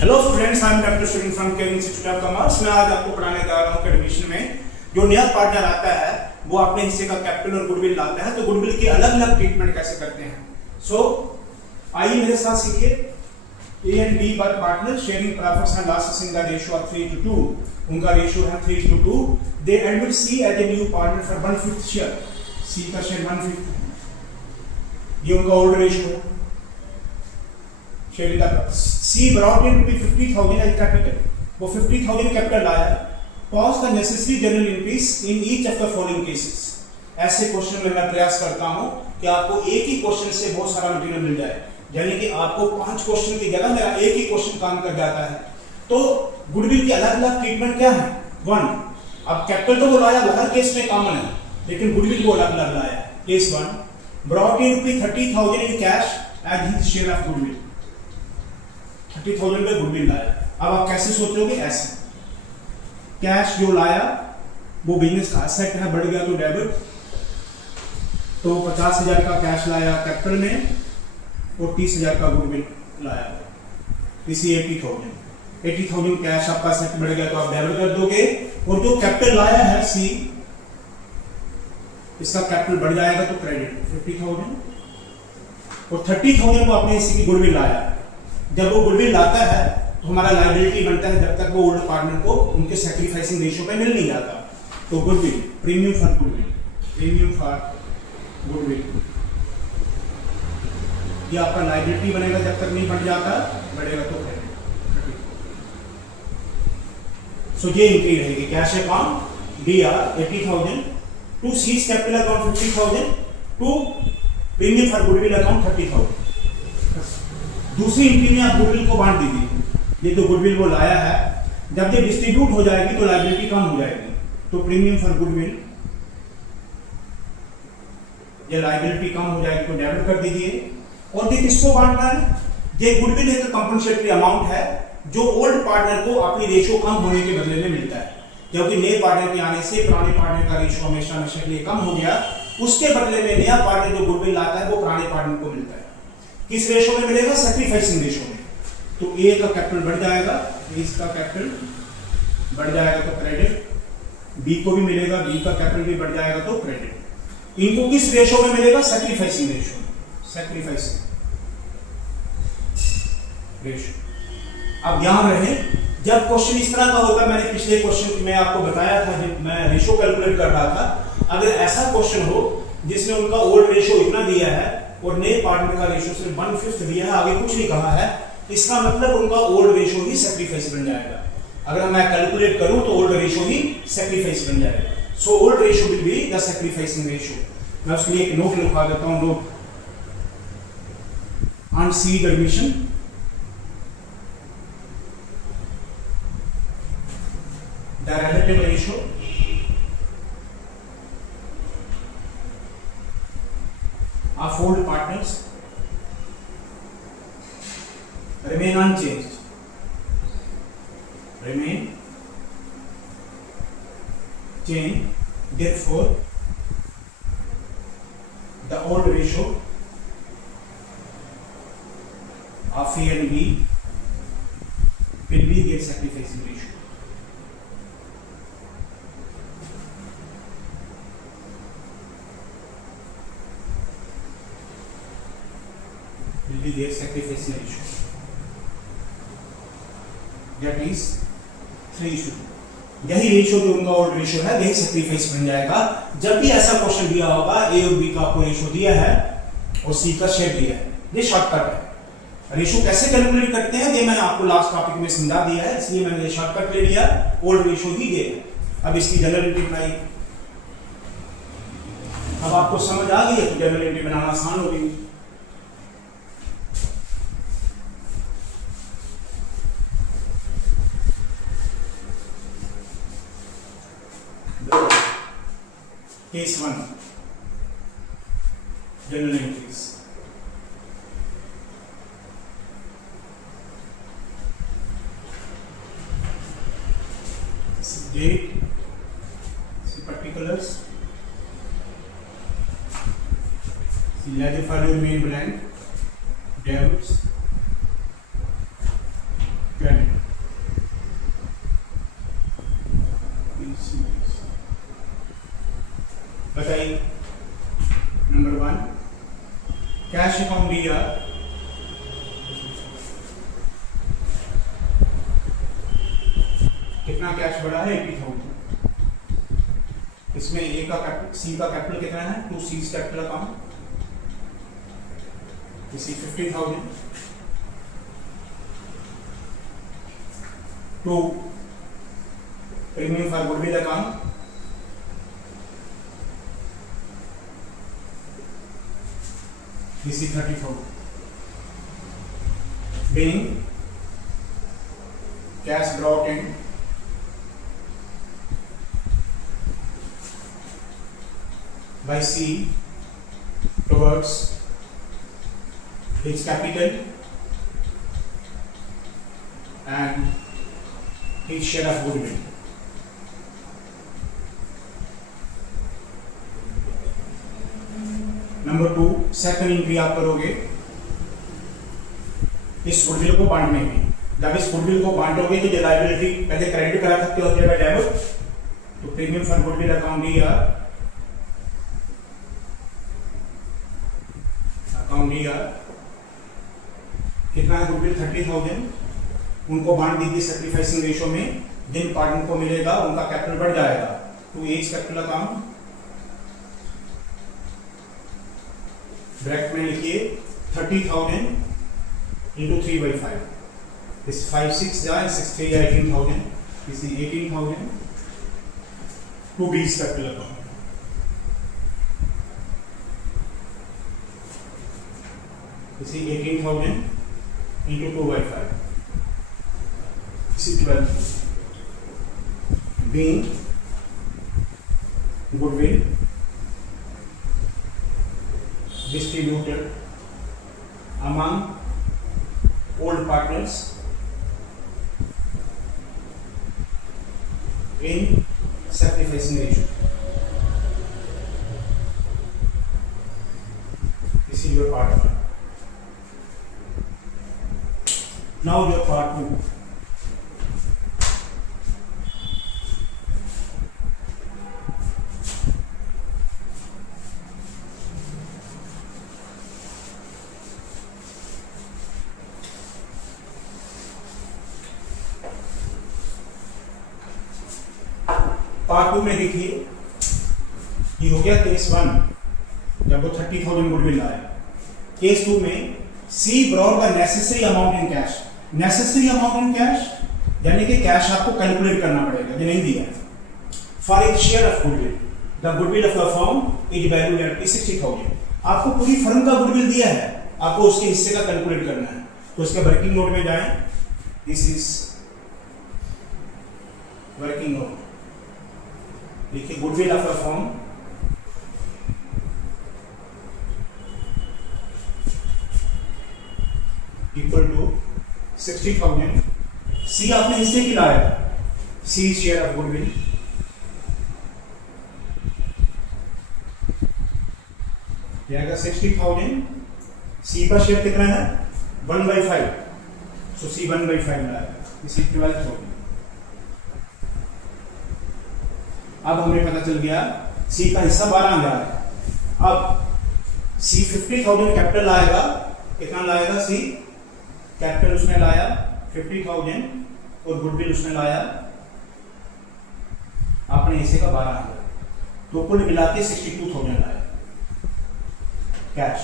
Hello students, I am doctor Sunil from care institute of commerce. मैं आज आपको पढ़ाने जा रहा हूँ कि डिवीजन में जो नया पार्टनर आता है वो अपने हिस्से का कैपिटल और गुडविल लाता है, तो गुडविल की अलग अलग ट्रीटमेंट कैसे करते हैं। आइए मेरे साथ सीखिए। A and B partner sharing profits and losses in the ratio of 3:2। उनका रेशियो है 3:2। They admit C as a new partner for 1/5 share. C का शेयर 1/5, ये उनका ओल्ड रेशियो है। C brought in to be 50,000 as capital. वो 50,000 capital लाया। Pause the necessary journal entries in each of the following cases. ऐसे question में मैं प्रयास करता हूं कि आपको एक ही क्वेश्चन से बहुत सारा मटेरियल मिल जाए, यानी कि आपको 5 क्वेश्चन की जगह मेरा एक ही क्वेश्चन काम कर जाता है। तो गुडविल की अलग अलग ट्रीटमेंट क्या है। 1, अब कैपिटल तो वो लाया, वो हर केस में कॉमन है, लेकिन गुडविल को अलग अलग लाया। Case 1, brought in to be 30,000 in cash as his share of goodwill। 30,000 पे गुडविल लाया। अब आप कैसे सोचोगे, ऐसे कैश जो लाया वो बिजनेस का एसेट है, बढ़ गया तो डेबिट। तो 50,000 का कैश लाया कैपिटल में और 30,000 का गुडविल लाया, इसी 80,000 कैश आपका एसेट बढ़ गया तो आप डेबिट कर दोगे। और जो कैपिटल लाया है सी, इसका कैपिटल बढ़ जाएगा तो क्रेडिट 50,000। और 30,000 को आपने इसी की गुडविल लाया। जब वो गुडविल लाता है तो हमारा लायबिलिटी बनता है जब तक वो ओल्ड पार्टनर को उनके सैक्रिफाइसिंग रेशियो पे मिल नहीं जाता। तो गुडविल, प्रीमियम फॉर गुडविल, ये आपका लायबिलिटी बनेगा जब तक नहीं बढ़ जाता, बढ़ेगा तो क्रेडिट। ये एंट्री रहेगी। Cash account DR 80,000 to C's capital account 50,000 to premium for goodwill account 30,000। दूसरी एंट्री में आप गुडविल को बांट दीजिए। ये तो गुडविल वो लाया है, जब ये डिस्ट्रीब्यूट हो जाएगी तो लायबिलिटी कम हो जाएगी। तो प्रीमियम फॉर गुडविल, ये लायबिलिटी कम हो जाएगी तो डेबिट कर दीजिए। और ये किसको बांटना है, ये गुडविल एक कंपनसेटरी अमाउंट है जो ओल्ड पार्टनर को अपनी रेशियो कम होने के बदले में मिलता है। जबकि नए पार्टनर के आने से पुराने पार्टनर का रेशियो हमेशा के लिए कम हो गया, उसके बदले में नया पार्टनर जो गुडविल लाता है वो पुराने पार्टनर को मिलता है। किस रेशो में मिलेगा, सैक्रिफाइसिंग रेशो में। तो ए का कैपिटल बढ़ जाएगा, इसका कैपिटल बढ़ जाएगा तो क्रेडिट। बी को भी मिलेगा, बी का कैपिटल भी बढ़ जाएगा तो क्रेडिट। इनको किस रेशो में मिलेगा, सैक्रिफाइसिंग रेशो में, सैक्रिफाइसिंग रेशो। अब ध्यान रहे, जब क्वेश्चन इस तरह का होता है, मैंने पिछले क्वेश्चन में आपको बताया था जब मैं रेशो कैलकुलेट कर रहा था, अगर ऐसा क्वेश्चन हो जिसमें उनका ओल्ड रेशो इतना दिया है और नए पार्टनर का रेशियो सिर्फ 1/5 दिया है, आगे कुछ नहीं कहा है, इसका मतलब उनका ओल्ड रेशियो ही सैक्रिफाइस बन जाएगा। अगर मैं कैलकुलेट करूं तो ओल्ड रेशियो ही सैक्रिफाइस बन जाएगा। So old ratio will be the sacrificing ratio. मैं उसके लिए एक नोट लिखवा देता हूं, note on seed admission the relative ratio of old partners remain unchanged. Therefore, the old ratio of A and B will be their sacrificing ratio. Will be their sacrificing ratio. That is 3:2। यही ratio जो उनका old ratio है, यही sacrifice बन जाएगा। जब भी ऐसा क्वेश्चन दिया होगा, ए और बी का आपको रेशियो दिया है और सी का शेयर दिया है, ये शॉर्टकट है। रेशियो कैसे कैलकुलेट करते हैं ये मैंने आपको लास्ट टॉपिक में समझा दिया है, इसलिए मैंने ये शॉर्टकट ले लिया, ओल्ड रेशियो ही दिया। अब इसकी जनरलिटी बनाई। अब आपको समझ आ गई है तो जनरलिटी बनाना आसान हो गई। Case 1, journal entries. Date, see particulars, see ledger file remain blank, debits, credit. बताइए नंबर 1 कैश अकाउंट दिया, कितना कैश बढ़ा है 80,000। इसमें ए का सी का कैपिटल कितना है 2 सी कैपिटल अकाउंट, इसी 50,000 to premium for goodwill account इसी 30,000 being cash brought in by C towards its capital and its share of goodwill. Number 2 second entry आप करोगे इस गुडविल को बांटने में। जब इस गुडविल को बांटोगे तो जो लायबिलिटी पहले क्रेडिट करा सकते हो जगह डेबिट, तो प्रीमियम फॉर गुडविल अकाउंट दिया, कितना है गुडविल 30,000, उनको बांट दीजिए सैक्रिफाइसिंग रेशो में, जिन पार्टनर को मिलेगा उनका कैपिटल बढ़ जाएगा to as capital account, bracket में लिखिए 30,000 इंटू 3/5, इस 5 6 जाए 6 3 जाए 18,000, इसी 18,000 टू बीस कैपिटल अकाउंट, इसी 18,000 इंटू 2/5, इसी 12 being goodwill distributed among old partners in sacrificing ratio. This is your part 1. Now your part 2. Part 2 में देखिए ये हो गया केस 1 जब वो 30,000 गुडविल लाया। केस 2 में C brought the necessary amount in cash. Necessary amount in cash यानी कि कैश आपको कैलकुलेट करना पड़ेगा, जो नहीं दिया for it share of goodwill. The goodwill of the firm is valued at 60,000। आपको पूरी फर्म का गुडविल दिया है, आपको उसके हिस्से का कैलकुलेट करना है। तो उसके वर्किंग नोट में जाएं, दिस इज वर्किंग नोट, देखिए goodwill of the firm equal to 60,000। C आपने हिस्से की लाया, सी शेयर ऑफ गुडविल, आएगा 60,000। सी का शेयर कितना है 1/5, सो सी 1/5 लाएगा, इसी 12,000। अब हमें पता चल गया सी का हिस्सा 12,000 है। अब सी 50,000 कैपिटल लाएगा, कितना लाएगा सी कैपिटल उसने लाया 50,000 और गुडविल उसने लाया अपने हिस्से का 12,000, तो कुल मिला के 62,000 लाया कैश।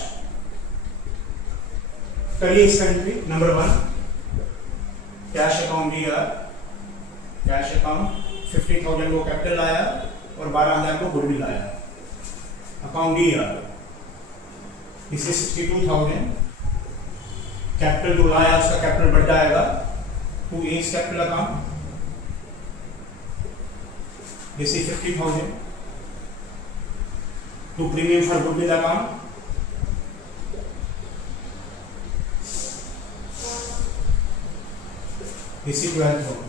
करिए इसका एंट्री। नंबर 1 कैश अकाउंट दिया, कैश अकाउंट 50,000 को कैपिटल लाया और 12,000 को गुडविल लाया। अकाउंट दिया, इसे 62,000 कैपिटल जो लाया उसका कैपिटल बढ़ जाएगा टू एज कैपिटल अकाउंट, इसे 50,000 to premium for goodwill account, इसी 12,000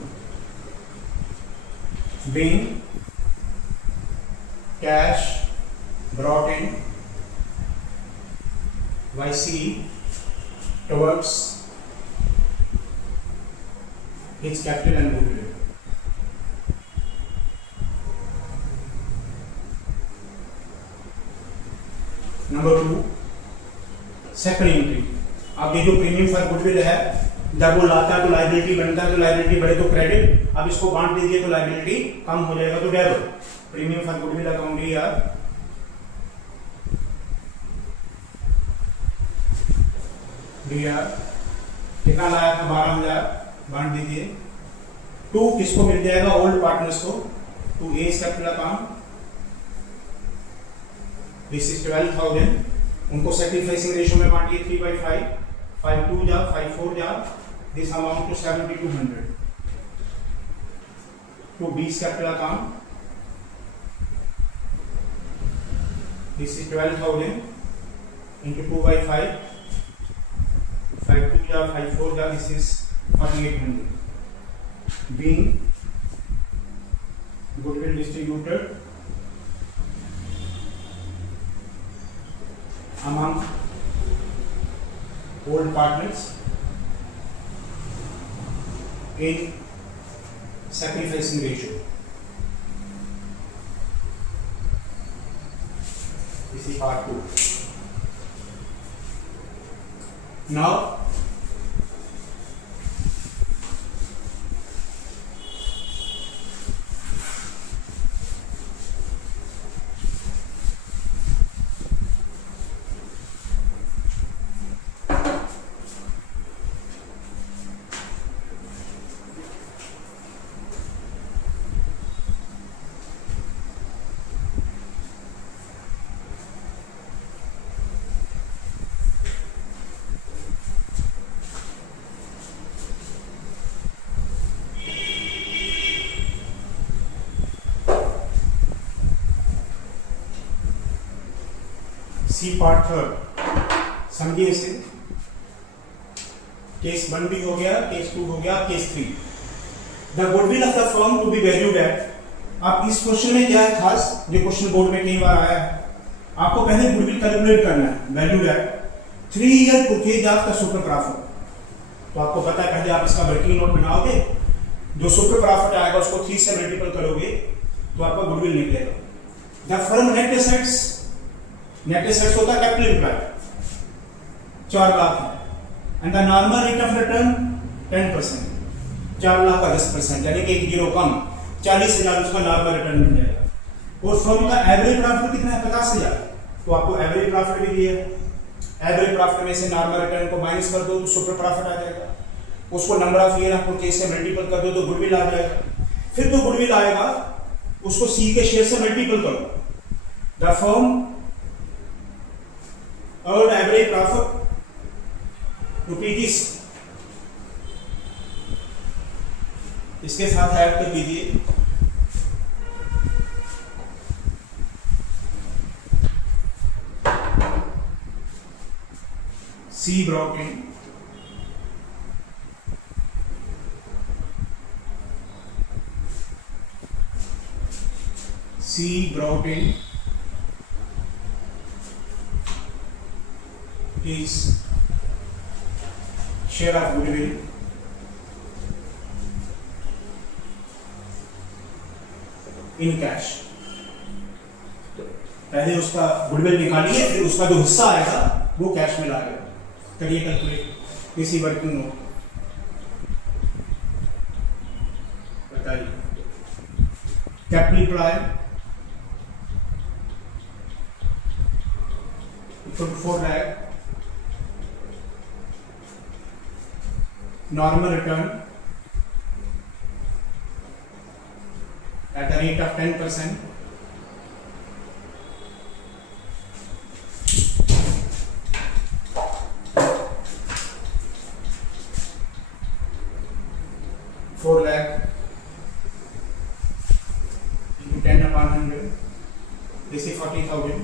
being cash brought in by C towards its capital and goodwill. Number 2, second entry. अब ये जो प्रीमियम फॉर गुडविल है, जब वो लाता है तो लायबिलिटी बनता है, तो लायबिलिटी बढ़े तो क्रेडिट, अब इसको बांट दीजिए तो लायबिलिटी कम हो जाएगा तो debit. Premium for goodwill account यार कितना लाया था 12,000, बांट दीजिए। 2 किसको मिल जाएगा, ओल्ड पार्टनर्स को, to A capital account, this is 12,000, उनको सैक्रिफाइसिंग रेशियो में बांटिए 3/5, 5 2 जा 5 4 जा, this amount to 7,200 to B capital account, this is 12,000 into 2/5, 5 2 जा 5 4 जा, this is 4,800. Being goodwill distributed among old partners in sacrificing ratio. This is part 2. Now C part 3, समझिए इसे। Case 1 भी हो गया, केस 2 हो गया, case 3। The goodwill of the firm to be valued at. आप इस क्वेश्चन में क्या है खास, जो क्वेश्चन बोर्ड में कई बार आया है, आपको पहले गुडविल कैलकुलेट करना है, valued at 3 year purchase of the super profit. तो आपको पता है, पहले आप इसका वर्किंग नोट बनाओगे, जो सुपर प्रॉफिट आएगा उसको 3 से मल्टीपल करोगे तो आपका गुडविल निकलेगा। The firm net assets, net assets होता है कैपिटल एम्प्लॉयड 4 लाख है, and the normal rate of return 10%, 4 lakh का 10%, यानी कि 1 जीरो कम 40,000 उसका नॉर्मल रिटर्न मिल जाएगा। और फर्म का एवरेज प्रॉफिट कितना है, 50,000, तो आपको एवरेज प्रॉफिट भी दिया है। एवरेज प्रॉफिट में से नॉर्मल रिटर्न को माइनस कर दो तो सुपर प्रॉफिट आ जाएगा, उसको number of year of purchase से मल्टीपल कर दो तो गुडविल आ जाएगा। फिर तो गुडविल आएगा, उसको सी के शेयर से मल्टीपल करो। द फर्म और एवरेज प्रॉफिट रुपीज, इसके साथ ऐड कर दीजिए। C brought in his share of goodwill in cash। पहले उसका गुडविल निकालिए, फिर उसका जो हिस्सा आएगा वो कैश में लाएगा। करिए कैलकुलेट इसी वर्किंग नोट, बताइए। Capital employed 4 lakh, normal return at the rate of 10%, $4 lakh into 10/100, this is 40,000।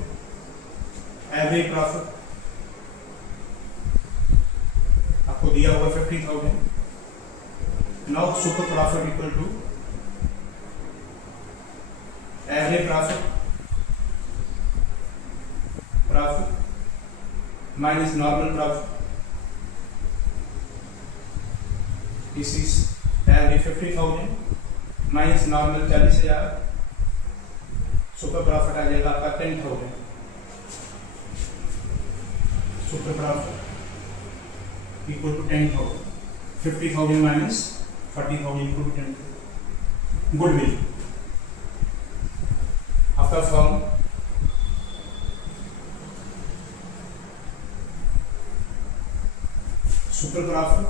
Average profit आपको दिया हुआ 50,000। Now super profit equal to average profit minus normal profit, this is every 50,000 minus normal 40,000, super profit आ जाएगा आपका 10,000। Super profit equal to 10,000, 50,000 minus 40,000 equal to 10,000। Goodwill आपका firm super profit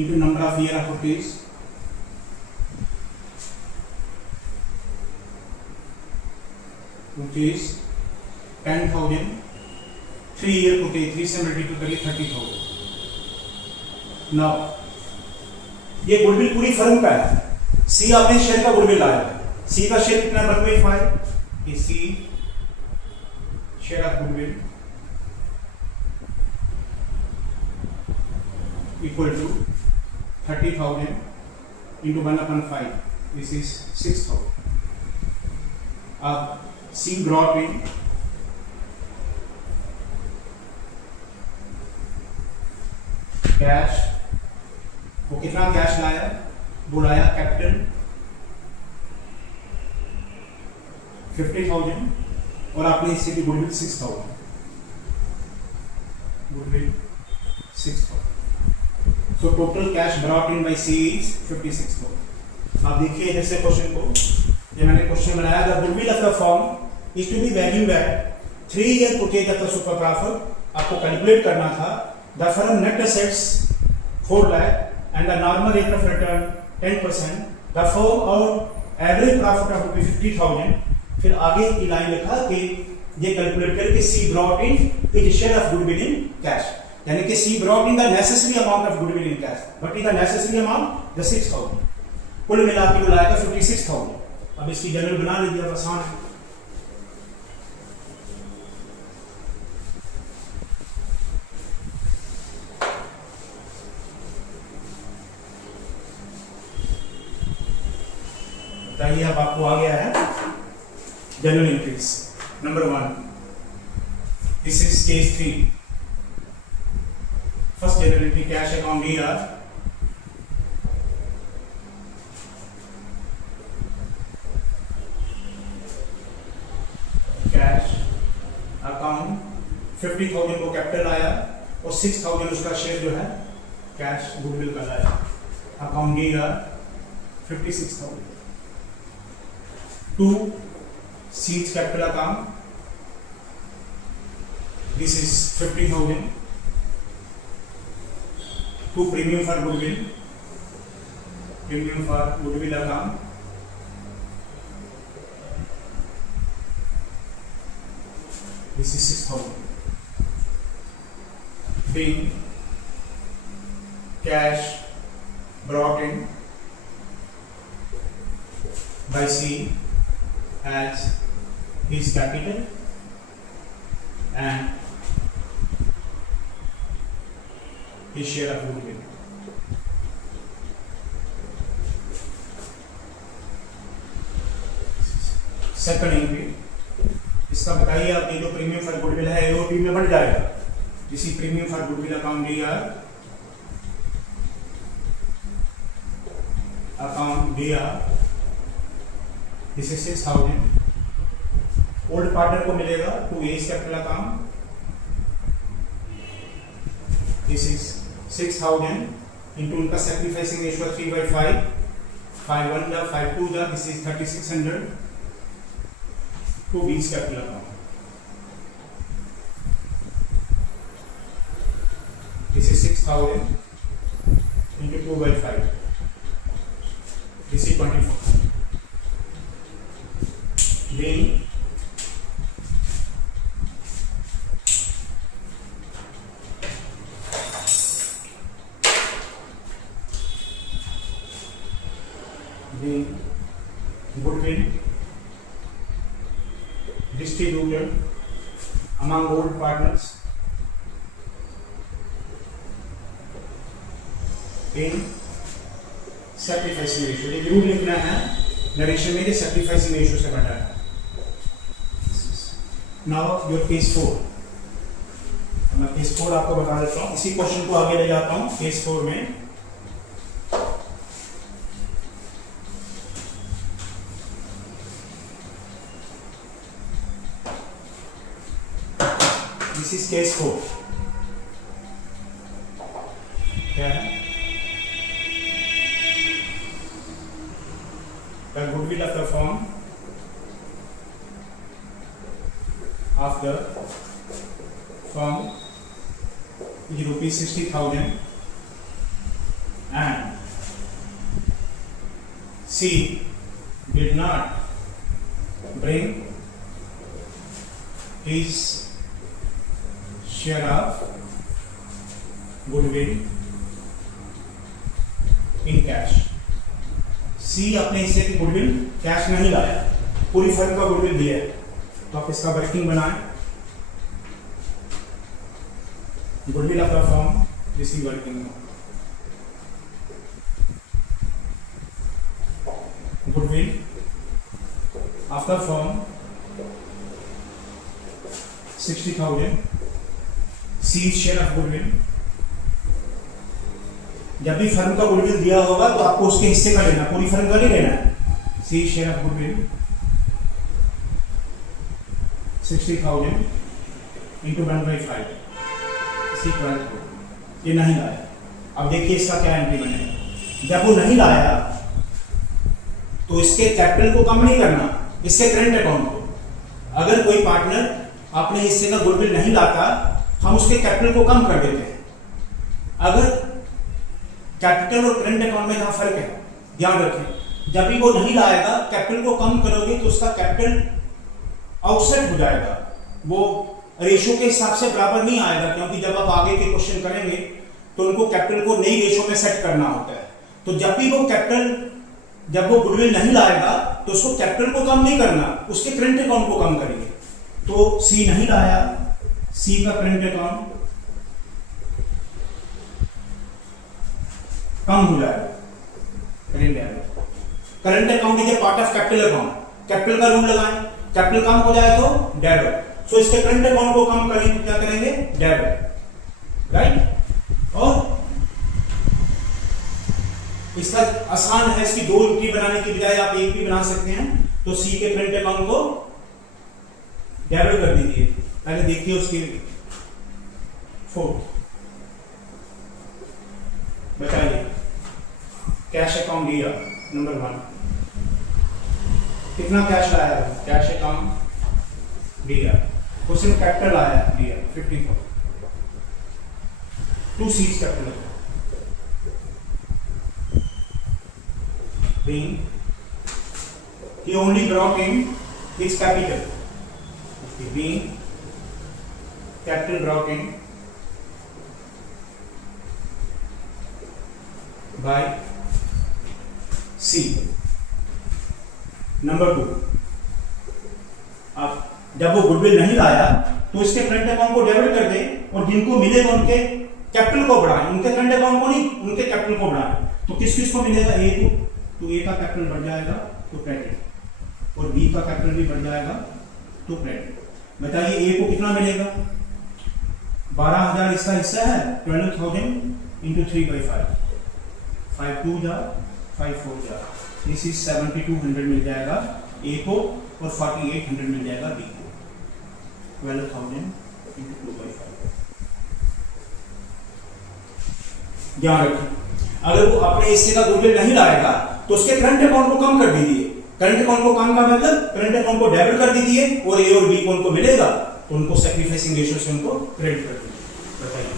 into number of year of purchase, which is 10,000, 3 year purchase, 3 से multiply करिए 30,000। Now ये goodwill पूरी firm का है। सी आपने शेयर का गुडविल लाया है, सी का शेयर कितना 1/5, ये C share of goodwill equal to 30,000 into 1/5, this is 6,000। अब C brought in कैश, वो कितना कैश लाया, वो लाया कैपिटल 50,000 और आपने इससे भी goodwill 6,000, goodwill 6,000। So total cash brought in by C is 56,000। आप देखिए जैसे क्वेश्चन को, ये मैंने क्वेश्चन बनाया, the goodwill of the firm is to be valued at 3 year purchase of the super profit। आपको कैलकुलेट करना था the firm net assets 4 lakh and the normal rate of return 10%, the firm और average profit of 50,000। फिर आगे की line लिखा कि ये कैलकुलेट करके C brought in its share of goodwill in cash, यानी कि C brought in the necessary amount of goodwill in cash, but in the necessary amount the 6,000, कुल मिला के वो लाएगा 56,000। अब इसकी जनरल बना लीजिए, अब आसान है। बताइए अब आपको आ गया है general entries. Number 1, this is case 3। First general entry cash account DR, cash account 50,000 को कैपिटल आया और 6,000 उसका शेयर जो है कैश गुडविल का लाया। Account DR 56,000। 2 seize capital account, this is 50,000। 2 premium for goodwill, premium for goodwill account, this is 6,000। being cash brought in by C as his capital and his share of goodwill। Second entry, इसका बताइए आप, ये जो premium for goodwill है AOP में बढ़ जाएगा। इसी premium for goodwill account DR, account DR, this is 6,000। Old partner को मिलेगा 2 as capital account, this is 6,000 into उनका सैक्रिफाइसिंग रेशियो 3/5, 5 1 जा 5 2 जा, this is 3600 to B's capital account, this is 6,000 into 2/5, this is 24। then goodwill distributed among old partners in sacrificing ratio। ये जरूर लिखना है narration में, sacrificing ratio से बटा है। Now your case 4, मैं केस 4 आपको बता देता हूँ, इसी क्वेश्चन को आगे ले जाता हूँ। केस 4 में दिस इज केस 4। क्या है? The goodwill of the firm of the firm is rupees 60,000 and she did not bring his share of goodwill in cash। सी अपने हिस्से की गुडविल कैश नहीं लाया, पूरी फर्म का गुडविल दिया है, तो आप इसका वर्किंग बनाएं। Goodwill of the firm, this is working. Goodwill of the firm 60,000, C share of goodwill. जब भी फर्म का गुडविल दिया होगा तो आपको उसके हिस्से का लेना, पूरी फर्म का नहीं लेना है। सी शेयर ऑफ गुडविल 60,000 इंटू 1/5 इसी ये नहीं लाया। अब देखिए इसका क्या एंट्री बनेगा। जब वो नहीं लाया तो इसके कैपिटल को कम नहीं करना, इसके करंट अकाउंट को। अगर कोई पार्टनर अपने हिस्से का गुडविल नहीं लाता, हम उसके कैपिटल को कम कर देते हैं। अगर कैपिटल और करंट अकाउंट में जहां फर्क है, ध्यान रखें। जब भी वो नहीं लाएगा, कैपिटल को कम करोगे तो उसका कैपिटल आउटसाइड हो जाएगा, वो रेशो के हिसाब से बराबर नहीं आएगा, क्योंकि जब आप आगे के क्वेश्चन करेंगे तो उनको कैपिटल को नई रेशो में सेट करना होता है। तो जब भी वो कैपिटल, जब वो गुडविल नहीं लाएगा तो उसको कैपिटल को कम नहीं करना, उसके करंट अकाउंट को कम करेंगे। तो सी नहीं लाया, सी का करंट अकाउंट कम हो जाएगा। Current account is a part of capital account. Capital का रूल लगाएं, कैपिटल कम हो जाए तो डेबिट। सो इसके करंट अकाउंट को कम करें तो क्या करेंगे? Debit, right. और इसका आसान है, इसकी दो एंट्री बनाने की बजाय आप एक भी बना सकते हैं। तो सी के करंट अकाउंट को डेबिट कर दीजिए। पहले देखिए उसकी फोर्थ, बताइए। कैश अकाउंट दिया नंबर 1, कितना कैश लाया? कैश अकाउंट दिया, उसने कैपिटल आया दिया 50,000, 2 seize capital being he only brought in his capital, being capital brought in by C। Number 2, अब जब वो गुडविल नहीं लाया तो इसके करंट अकाउंट को डेबिट कर दे और जिनको मिलेगा उनके कैपिटल को बढ़ाएं, उनके करंट अकाउंट को नहीं, उनके कैपिटल को बढ़ाएं। तो किस किस को मिलेगा? ए को, तो ए का कैपिटल बढ़ जाएगा तो क्रेडिट, और बी का कैपिटल भी बढ़ जाएगा तो क्रेडिट। बताइए ए को कितना मिलेगा? 12,000 इसका हिस्सा है, 12,000 इंटू 3/5, 5 2 जा 5 4 जा, दिस इज 7,200 मिल जाएगा ए को और 4,800 मिल जाएगा बी को। 12,000 इंटू 2/5। ध्यान रखिए, अगर वो अपने हिस्से का गुडविल नहीं लाएगा तो उसके करंट अकाउंट को कम कर दीजिए। करंट अकाउंट को कम का मतलब करंट अकाउंट को डेबिट कर दीजिए, और ए और बी को उनको मिलेगा तो उनको सैक्रिफाइसिंग रेशियो से उनको क्रेडिट कर दीजिए। बताइए,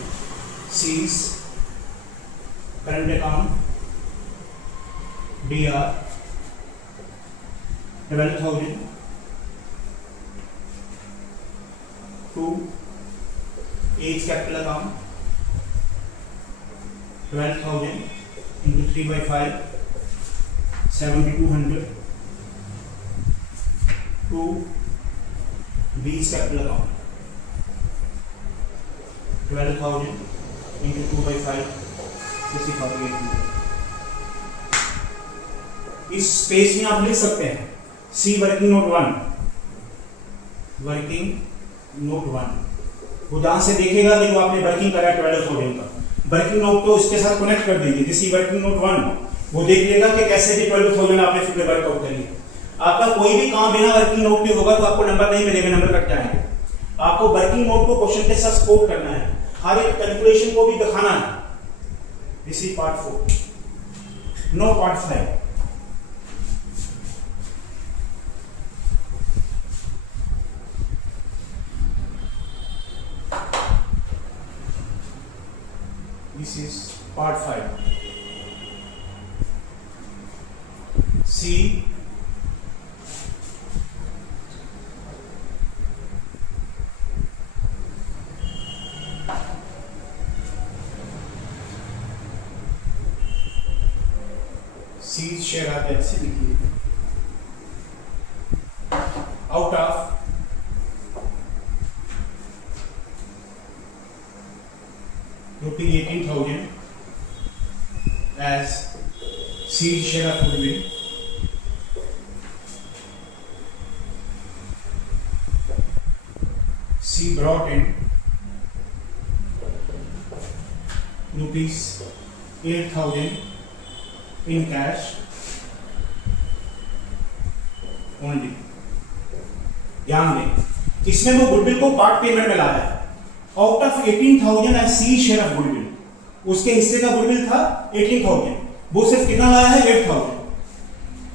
C's current account DR 12,000 to A's capital account 12,000 into 3/5 7,200 to B's capital account 12,000 into 2/5 60,800। इस स्पेस में आप लिख सकते हैं सी वर्किंग नोट 1, वर्किंग नोट 1 वो जहां से देखेगा कि वो आपने वर्किंग करा 12,000 का, वर्किंग नोट को इसके साथ कनेक्ट कर दीजिए, दिस इज वर्किंग नोट 1, वो देख लेगा कि कैसे भी 12,000 आपने फिर वर्कआउट करी। आपका कोई भी काम बिना वर्किंग नोट के होगा तो आपको नंबर नहीं मिलेगा, नंबर कट जाएंगे। आपको वर्किंग नोट को क्वेश्चन के साथ सपोर्ट करना है, हर एक कैलकुलेशन को भी दिखाना है। This is part 4, no part 5। This is part 5. C share आप ऐसे लिखिए, out of ₹18,000 as seed share of goodwill, she brought in ₹8,000 in cash only। ध्यान दें, इसमें वो गुडविल को पार्ट पेमेंट में लाया है। Out of 18,000 as C share of goodwill, उसके हिस्से का गुडविल था 18,000, वो सिर्फ कितना लाया है 8,000,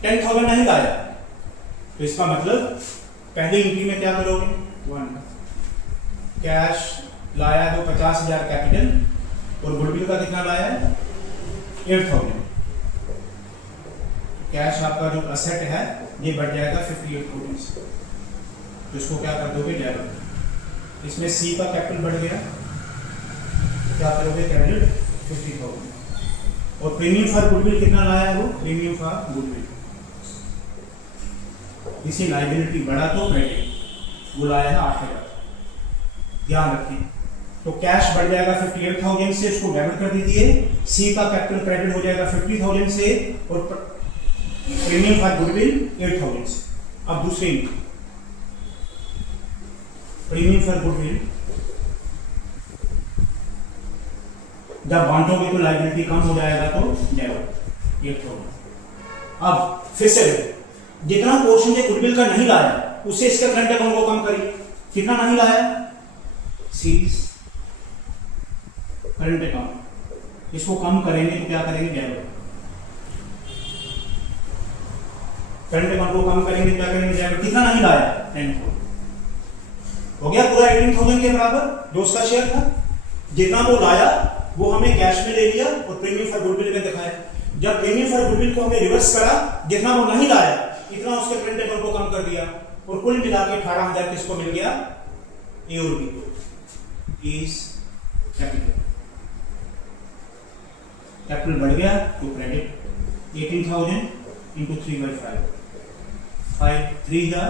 10,000 नहीं लाया। तो इसका मतलब पहली एंट्री में क्या करोगे, 1 कैश लाया तो 50,000 कैपिटल और गुडविल का कितना लाया है 8,000। कैश आपका जो असेट है ये बढ़ जाएगा 58,000 से, तो इसको क्या कर दोगे डेबिट। इसमें सी का कैपिटल बढ़ गया, क्या करोगे क्रेडिट 50,000। और प्रीमियम फॉर गुडविल कितना लाया है वो, प्रीमियम फॉर गुडविल, इसी लायबिलिटी बढ़ा तो क्रेडिट, वो लाया है 8,000। ध्यान रखिए, तो कैश बढ़ जाएगा 58,000 से, उसको डेबिट कर दीजिए। सी का कैपिटल क्रेडिट हो जाएगा 50,000 से और प्रीमियम फॉर गुडविल 8,000 से। अब दूसरी प्रीमियम फॉर गुडविल जब बांटोगे तो लायबिलिटी कम हो जाएगा तो डेबिट 8,000। अब फिर से जितना पोर्शन ये गुडविल का नहीं लाया उससे इसका करंट अकाउंट को कम करिए। कितना नहीं लाया, सीरीज करंट अकाउंट, इसको कम करेंगे तो क्या करेंगे डेबिट। करंट अकाउंट को कम करेंगे क्या करेंगे डेबिट। कितना नहीं लाया 10,000, हो गया पूरा 18,000 के बराबर जो उसका शेयर था। जितना वो लाया वो हमने कैश में ले लिया और प्रीमियम फॉर गुडविल में दिखाया। जब प्रीमियम फॉर गुडविल को हमने रिवर्स करा, जितना वो नहीं लाया इतना उसके करंट अकाउंट को कम कर दिया और कुल मिला के 18,000 किसको मिल गया, ए और बी को। इज कैपिटल, कैपिटल बढ़ गया तो क्रेडिट 18,000 into 3/5, 5 3 जा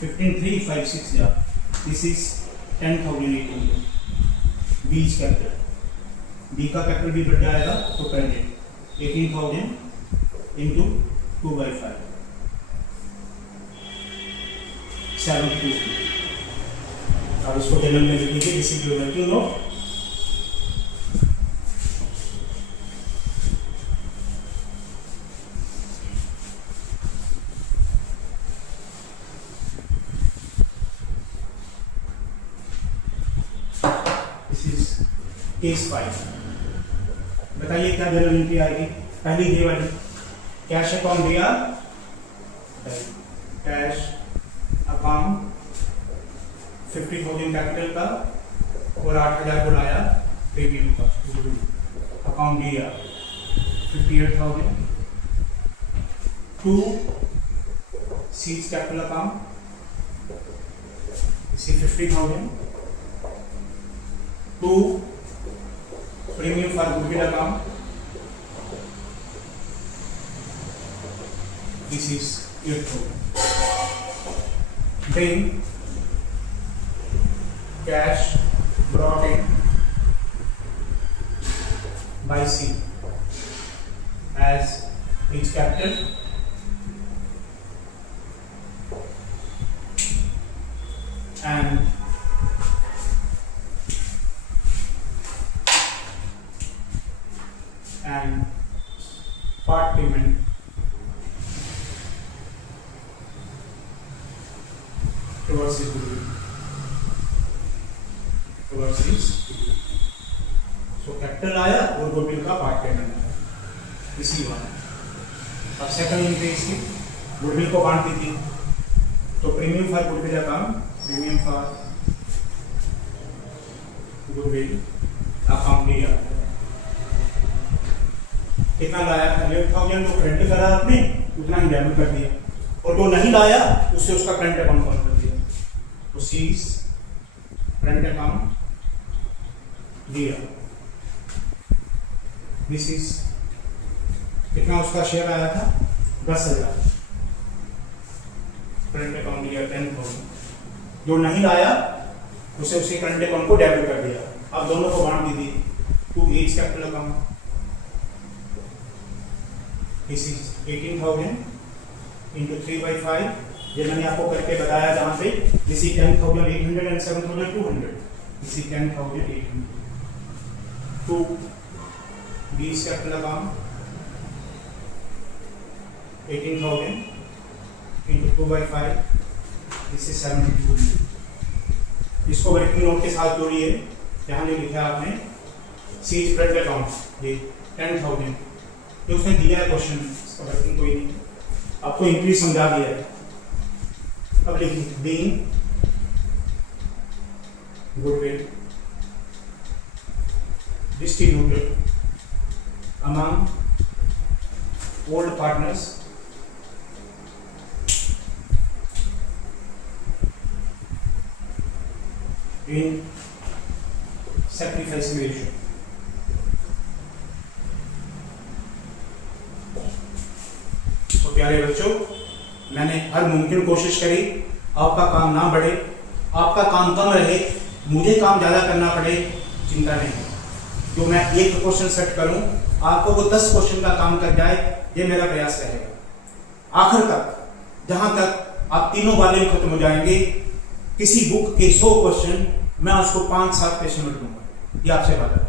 15 3 5 6 जा, this is 10,800। B is capital, B का कैपिटल भी बढ़ जाएगा तो क्रेडिट 18,000 into 2/5 72। अब इसको टेबल में लिख लीजिए, this is your working note. Case 5, बताइए क्या जनरल एंट्री आएगी। पहली ये वाली, कैश अकाउंट दिया, कैश अकाउंट 50,000 कैपिटल का और 8,000 को लाया प्रीमियम का। अकाउंट दिया 58,000 टू सीज कैपिटल अकाउंट, इसी 50,000 to premium for goodwill account, this is 8,000। Then cash brought in by C as its capital and and part payment towards his goodwill. So capital आया और goodwill का part payment आया, इसी बात। अब second entry इसकी goodwill को बांट दी थी, तो premium for goodwill account, premium for goodwill account लिया, कितना लाया था 11,000 जो करंट करा आपने उतना ही डेबिट कर दिया, और जो नहीं लाया उससे उसका करंट अकाउंट बंद कर दिया, तो सीज करंट अकाउंट दिया। दिस इज कितना उसका शेयर आया था 10,000, करंट अकाउंट दिया 10,000, जो नहीं लाया उसे उसके करंट अकाउंट को डेबिट कर दिया। अब दोनों को बांट दी थी to each capital account. This is 18,000 into 3/5, ये मैंने आपको करके बताया जहां पे this is 10,800 and 7,200, this is 10,800 to B's capital account 18,000 into 2/5, this is 7,200। इसको वर्किंग नोट के साथ जोड़िए, जहां जो लिखा है आपने सीज करंट अकाउंट ये 10,000, जो उसने दिया है क्वेश्चन, इसका वर्किंग कोई नहीं, आपको इंक्रीज समझा दिया है। अब लिखिए being goodwill distributed among old partners in sacrifice ratio। तो प्यारे बच्चों, मैंने हर मुमकिन कोशिश करी आपका काम ना बढ़े, आपका काम कम रहे, मुझे काम ज़्यादा करना पड़े, चिंता नहीं। जो मैं एक क्वेश्चन सेट करूं, आपको वो 10 क्वेश्चन का काम कर जाए, ये मेरा प्रयास रहेगा। आखिर तक जहां तक आप तीनों वाले खत्म हो जाएंगे, किसी बुक के 100 क्वेश्चन मैं उसको 5-7 पेज में लूंगा, ये आपसे बात है।